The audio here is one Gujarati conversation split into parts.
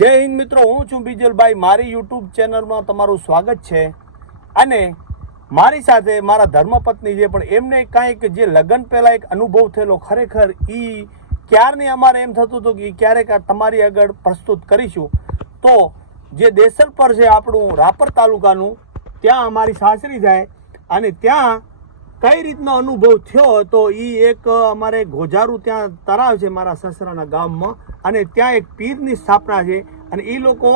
જય હિન્દ મિત્રો, હું છું બીજલભાઈ. મારી યુટ્યુબ ચેનલમાં તમારું સ્વાગત છે. અને મારી સાથે મારા ધર્મપત્ની છે, પણ એમને કાંઈક જે લગ્ન પહેલાં એક અનુભવ થયેલો, ખરેખર એ ક્યારની અમારે એમ થતું હતું કે ક્યારેક તમારી આગળ પ્રસ્તુત કરીશું. તો જે દેસલ પર છે આપણું રાપર તાલુકાનું, ત્યાં અમારી સાસરી જાય અને ત્યાં કઈ રીતનો અનુભવ થયો તો એ એક અમારે ગોજારું ત્યાં તળાવ છે મારા સસરાના ગામમાં, અને ત્યાં એક પીરની સ્થાપના છે. અને એ લોકો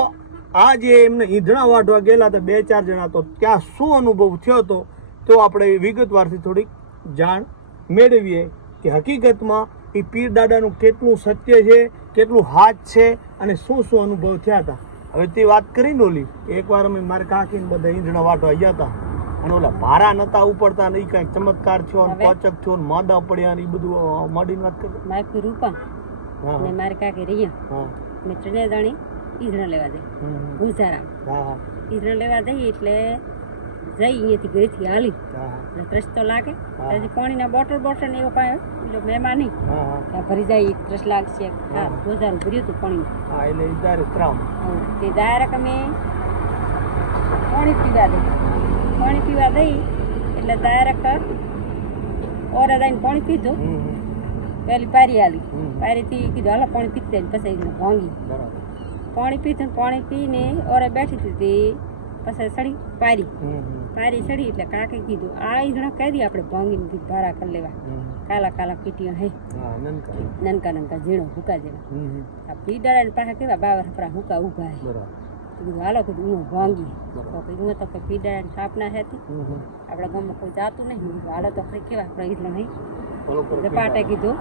આ જે એમને ઈંધણા વાઢવા ગયેલા હતા 2-4 જણા, તો ત્યાં શું અનુભવ થયો હતો તો આપણે વિગતવારથી થોડીક જાણ મેળવીએ કે હકીકતમાં એ પીર દાદાનું કેટલું સત્ય છે, કેટલું હાથ છે અને શું શું અનુભવ થયા હતા. હવે તે વાત કરીને ઓલી એકવાર અમે મારા કાકીને બધા ઈંધણા વાઢવા ગયા હતા અને ઓલા ભારા નતા ઉપડતા ને, એ કઈક ચમત્કાર થયો ને પોચક થયો ને માદા પડ્યા ને એ બધું મોડીને વાત કરી. મારી રૂપા ને મારી કાકી રહ્યા ને ત્રણે દાણી ઈંધણા લેવા જાય ગુજારા. ઈંધણા લેવા જઈએ એટલે જઈ અહીંયાથી ઘરેથી હાલી ત્રસ લાગે, પાણીના બોટલ ને એવું કાંઈ એટલે મહેમાન નહીં ત્યાં ભરી જાય, ત્રસ લાગશે. ગુજારું ભર્યું હતું પાણી, તે ડાયરેક્ટ અમે પાણી પીવા દઈ એટલે ડાયરેક્ટ ઓરા દઈને પાણી પીધું. પેલી પારી હાલી, પારીથી કીધું હાલો પાણી પીતી જાય. પછી ભાંગી પાણી પીધું, પાણી પીને ઓરે બેઠી હતી. પછી સડી પારી સડી એટલે કાકે કીધું આ ઈંધણા કરી આપણે ભાંગીને ભારા કરી લેવા. કાલા પીટીઓ હે નનકા ઝીણો હુકા જેવા. આ પીડાળા પાસે કેવા બાવર આપણા હુકા ઉભા હે. કીધું હાલો, કીધું હું ભાંગી. તો કીધું તો પીડાળાની સ્થાપના હતી, આપણા ગામમાં કોઈ જાતું નહીં. હાલો તો ખરી કેવા આપણે ઈંધણા નહીં પાટે કીધું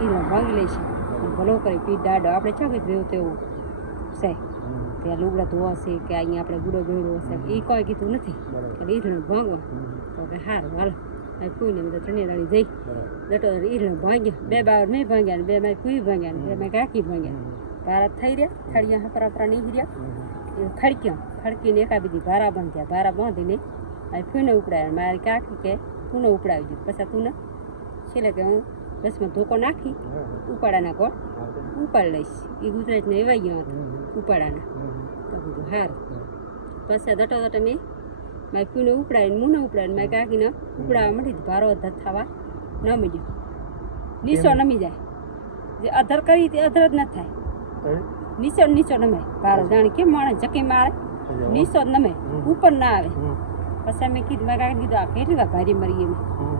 ઈંધણા ભાંગી લઈશું. ભલો કરી પીડ દાડો આપણે ચા કીધું તેવું છે, ત્યાં લુગડા ધોવા છે કે અહીંયા આપણે ગુડો બેડો હશે, એ કોઈ કીધું નથી. એટલે ઈંધણ ભાંગો તો કે સારું હાલો. ફૂઈને બધા ત્રણે દાડી જઈ દટો ઈંધણ ભાંગ્યા. 2 બાવર મેં ભાંગ્યા ને 2 માય ફૂઈ ભાંગ્યા ને 2 માય કાકી ભાંગ્યા. ભારા થઈ રહ્યા, થળિયા હપરા નહીં રહ્યા. એ ખડકીને એકા બીજી ભારા બાંધ્યા. ભારા બાંધીને મારી ફૂઈને ઉપડાવ્યા. મારી કાકી કે તું ને ઉપડાવી દીધું. પછી તું ને છેલ્લે કે હું બસમાં ધોકો નાખી ઉપાડાના કોટ ઉપાડી લઈશ. એ ગુજરાતને એવાઈ ગયો હતો ઉપાડાના. તો કીધું સારું. પછી દટો મેં મારી ફૂઈને ઉપડાવીને મુને ઉપડાવીને મારી કાકીને ઉપડાવવા માંડી. ભારો અધર થવા નમી ગયો. નીચો નમી જાય, જે અધર કરી તે અધર જ ન થાય. નીચો નમે ભારો. જાણે કેમ માણસ જકી મારે, નીચો જ નમે, ઉપર ના આવે. પછી મેં કીધું મારી કાકીને કીધું આ કેટલી વાર ભારી મરી એમ.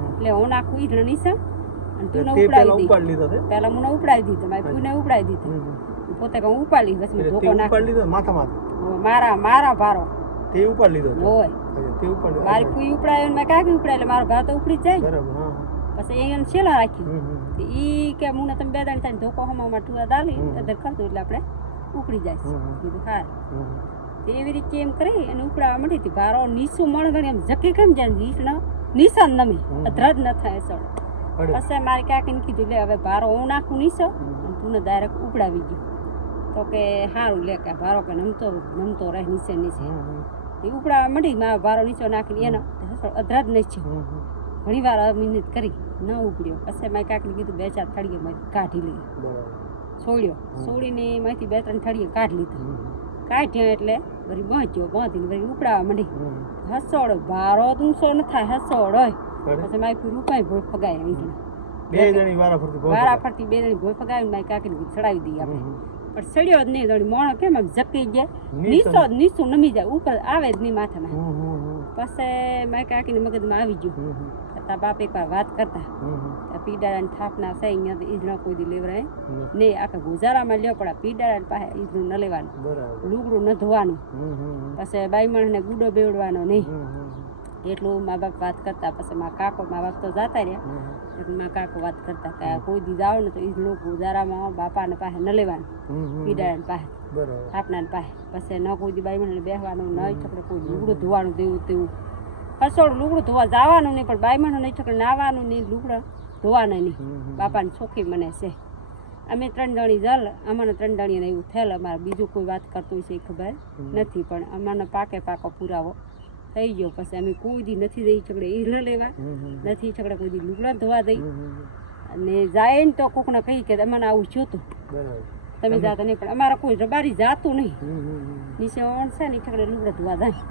એટલે હું નાખું ઈધણ નીચે અને તું ઉપાડી દીધી. પેલા મને ઉપાડી દીધો, મારી ફૂઈને ઉપાડી દીધો. પોતે હું ઉપાડી બસ મેં ધોકો નાખી મારા ભારો તે ઉપાડી લીધો હોય. મારી ફૂઈ ઉપડાય ને કાકી ઉપડાય એટલે મારો ભાર તો ઉપડી જ જાય. પછી એને છેલ્લા રાખ્યું. ઈ કે મુને તમે 2 દાણી થાય ધોકો હમામાં ટુવા દાલી અધર કરતો એટલે આપણે ઉપડી જાય. કીધું હાર. એવી રીતે એમ કરી અને ઉપડાવવા માંડી હતી. ભારો નીચું મણ ગણી એમ જકી કેમ જાય, નિશાન નમી અધર જ ન થાય સળ. પછી મારી કાકીને કીધું લે હવે ભારો હું નાખું નીચો અને તું ને ડાયરેક્ટ ઉપડાવી ગયું. તો કે સારું લે કે ભારો કે નમતો રહે નીચે. એ ઉપડાવવા માંડી, મારો ભારો નીચો નાખીને એનો અધરા જ નહીં છે. ઘણી વાર મહેનત કરી ન ઉપડ્યો. પછી મારી કાકીને કીધું 2-4 થળીએ કાઢી લઈએ. છોડીને માંથી 2-3 થળીએ કાઢી લીધા. કાઢ્યા એટલે વળી બાંધીને વળી ઉપડાવવા માંડી. હસોડ ભારો ઊંચો ન થાય, હસોડ હોય. પછી મારી કોઈ રૂપાઈ ભોય ફગાયા. વારા ફરતી 2 જણી ભોય ફગાવીને મારી કાકીને ચડાવી દઈએ આપણે. પણ સડ્યો જ નહીં. દોડી મોણો કેમ આમ જકી ગયા, નીચું નમી જાય, ઉપર આવે જ નહીં માથામાં. પછી મારી કાકીને મગજમાં આવી ગયું. તારા બાપ એકવાર વાત કરતા પીડાળાની સ્થાપના છે અહીંયા ઈંધણા કોઈ દી લેવરાય નહીં. આખા ગુજારામાં લ્યો પણ પીડાળાની પાસે ઈંધણું ન લેવાનું, લુગડું ન ધોવાનું, પછી બાઈમણને ગુડો બેવડવાનો નહીં. એટલું મા બાપ વાત કરતા. પછી મા બાપ તો જતા રહ્યા, એટલે મા કાકો વાત કરતા કે કોઈ દી જાવ ને તો ઈંધણું ગુજારામાં બાપાને પાસે ન લેવાનું, પીડાળાની પાસે સ્થાપનાની પાસે. પછી ન કોઈ દી બાઈમણને બેસવાનું, ન છોકરે કોઈ લુગડું ધોવાનું દેવું તેવું. હસોડ લુગડું ધોવા જવાનું નહીં, પણ બાઈમણો નહીં છોકરે નાવાનું નહીં, લુગડા ધોવાના નહીં. બાપાની ચોખ્ખી મને છે. અમે 3 જણી જલ, અમારે 3 જણીને એવું થયેલ. અમારે બીજું કોઈ વાત કરતું છે એ ખબર નથી, પણ અમારે પાકો પુરાવો થઈ ગયો. પછી અમે કોઈ દી નથી જઈ છકડે ઈંધણ લેવા, નથી છકડે કોઈ દી લુગડા ધોવા દઈ. અને જાય ને તો કોકને કહી કે અમને આવું જોતું. તમે જાતા નહીં પણ અમારા કોઈ રબારી જાતું નહીં. નીચે ઓણ છે ને ઠકડે લુગડા ધોવા જાય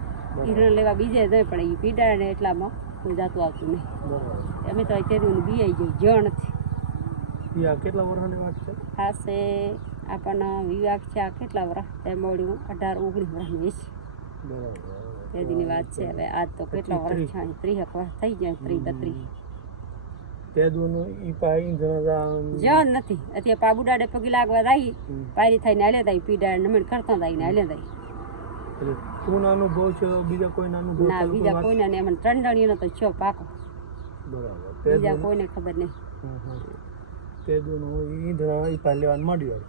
ઈરણ લેવા બીજે જાય પણ એ પીડા ને એટલામાં કોઈ જાતું આવતું નહીં. અમે તો અત્યારે બી આવી જાય જણ નથી. કેટલા વર્ષની વાત છે? ખાસે આપણને વિવાહ છે આ કેટલા વર્ષ તે મોડ્યું 18-19 વર્ષની વેચી તે દીની વાત છે. હવે આજ તો કેટલા વર્ષ છે 30 વર્ષ થઈ જાય 30-32 જણ નથી. અત્યારે પાબુડાડે પગી લાગવા જાય પાયરી થઈને હાલે જાય પીડા નમણ કરતા જાય ને હાલે જાય. અનુભવ છે બીજા કોઈનો અનુભવ? ના બીજા કોઈને નહીં. એમને 3 જણીનો તો છો પાકો. બીજા કોઈને ખબર નહીં.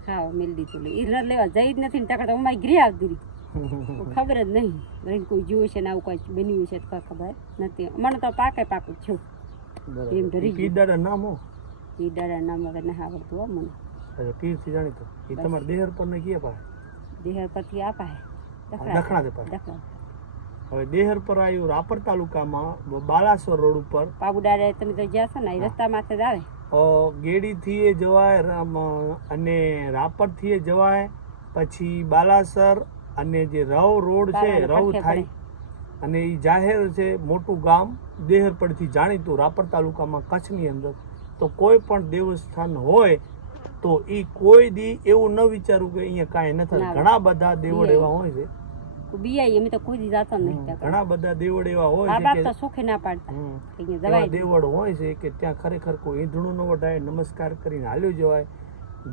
હા મિલ દીધું ઈરણ લેવા જઈ જ નથી ને ટકા તો અમારી ગૃહ આવતી ખબર જ નહીં. કોઈ જોયું છે ને આવું કોઈ બન્યું છે તો ખબર નથી. મને તો પાકે પાકું છું એમ ડરી પીડાડા નામ હો? પીડાડા નામ વગર ના આવડતું હો મને. પીરથી જાણીતો એ તમારે દેહર પર ને કીએ પાહે? દેહર પરથી આ પાહે દખણા દે પાહે. હવે દેહર પર આવ્યું રાપર તાલુકામાં બાલાસર રોડ ઉપર પાબુડાડે તમે તો જ્યાં છો ને એ રસ્તા માથે જ આવે. ગેડીથી એ જવાય અને રાપરથી એ જવાય પછી બાલાસર અને જે રવ રોડ છે રવ થાય અને એ જાહેર છે મોટું ગામ દેહર પરથી જાણીતું રાપર તાલુકામાં કચ્છની અંદર. તો કોઈ પણ દેવસ્થાન હોય તો એ કોઈ દી એવું ન વિચારું કે અહીંયા કાંઈ નથી. ઘણા બધા દેવળ એવા હોય છે બીઆઈ અમે તો કોઈ દી જાતો નહીં. ઘણા બધા દેવળ એવા હોય આ છે બાપ કે તો સુખે ના પાડતા એવા દેવળ હોય છે કે ત્યાં ખરેખર કોઈ ઈંધણું ન વઢાય, નમસ્કાર કરીને હાલ્યું જવાય.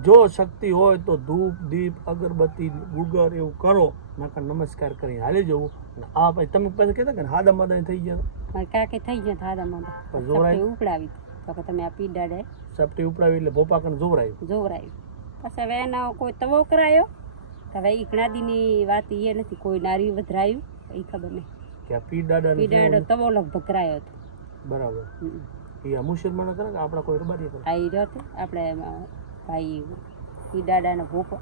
જો શક્તિ હોય તો ધૂપ દીપ અગરબત્તી ગુગર એવું કરો, નકર નમસ્કાર કરીને હાલી જવું. આ ભાઈ તમે પછી કહેતા કે હાદા માદા થઈ ગયા મારી કાકે થઈ ગયા હાદા માદા ઉપડાવી તો કે તમે આ પીડાડે સપટી ઉપડાવી એટલે ભોપા કણ જોવરાયું. પછી હવે એનો કોઈ તવો કરાયો હવે ઈકણાદીની વાત એ નથી. કોઈ નારી વધરાયું એ ખબર નહીં કે આ પીડાડો તવો લગભગ કરાયો હતો. બરાબર. એ મુસલમાનો કરે કે આપણા કોઈ રબારી કરે? આ ઈ રહ્યો આપણે ભાઈ પીડાડાનો ભોપો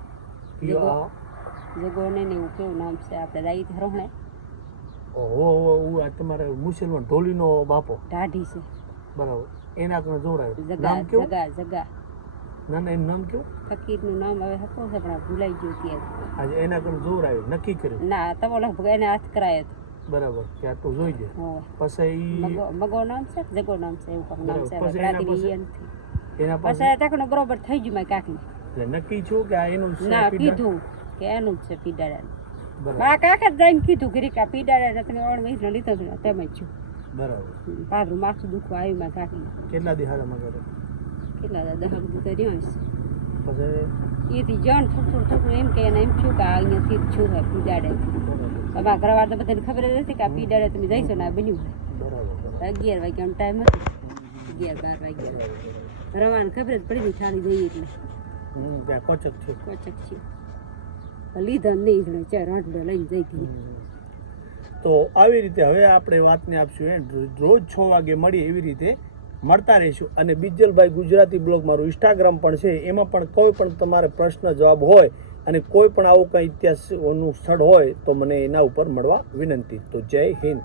જગોને ને એવું કેવું નામ છે આપણે દાઈ હરોહણે. ઓહો આ તમારે મુસલમાન ઢોલીનો બાપો ઢાઢી છે. બરાબર. એના કણ જોવરાયો. જગા જગા જગા ના ના એનું નામ કેવું? ફકીરનું નામ હવે હકો છે પણ ભૂલાઈ ગયું ત્યારે. આજે એના કણ જોવરાયો નક્કી કર્યું? ના તવો લગભગ એને હાથ કરાયો હતો. બરાબર. કે આટલું જોઈ જાય પછી મગો નામ છે જગો નામ છે એવું નામ છે. એના પછી તકનો બરોબર થઈ ગયું મારી કાકી. એટલે નક્કી છું કે આ એનું ના કીધું કે એનું જ છે પીડાડા. મા કાકા જ જઈને કીધું કે રીકા પીડાડા તમે ઓળ મહિનો લીધો છો તમે જ છું. બરાબર. પાછું માથું દુખવા આવ્યું મારી કાકી. કેટલા દી હારા મગર? કેટલા 10 તો રહ્યો છે. પછી એથી જણ થોડું એમ કે એને એમ છું કે અહીંયાથી જ છું પીડાડે. અમારા ઘરવાળા તો બધાને ખબર જ નથી કે આ પીડાડે તમે જઈશો ને આ બન્યું. 11 વાગ્યાનો ટાઈમ હતો. 11-12 વાગ્યા રવાને ખબર જ પડી ગઈ થાળી જઈએ એટલે કોચક છે લીધા નહીં ચાર આટલો લઈને જઈ હતી. તો આવી રીતે હવે આપણે વાતને આપશું રોજ 6 વાગે મળીએ એવી રીતે મળતા રહીશું. અને બીજલભાઈ ગુજરાતી બ્લોગ મારું ઇન્સ્ટાગ્રામ પણ છે. એમાં પણ કોઈ પણ તમારે પ્રશ્ન જવાબ હોય અને કોઈ પણ આવું કંઈ ઇતિહાસનું સ્થળ હોય તો મને એના ઉપર મળવા વિનંતી. તો જય હિન્દ.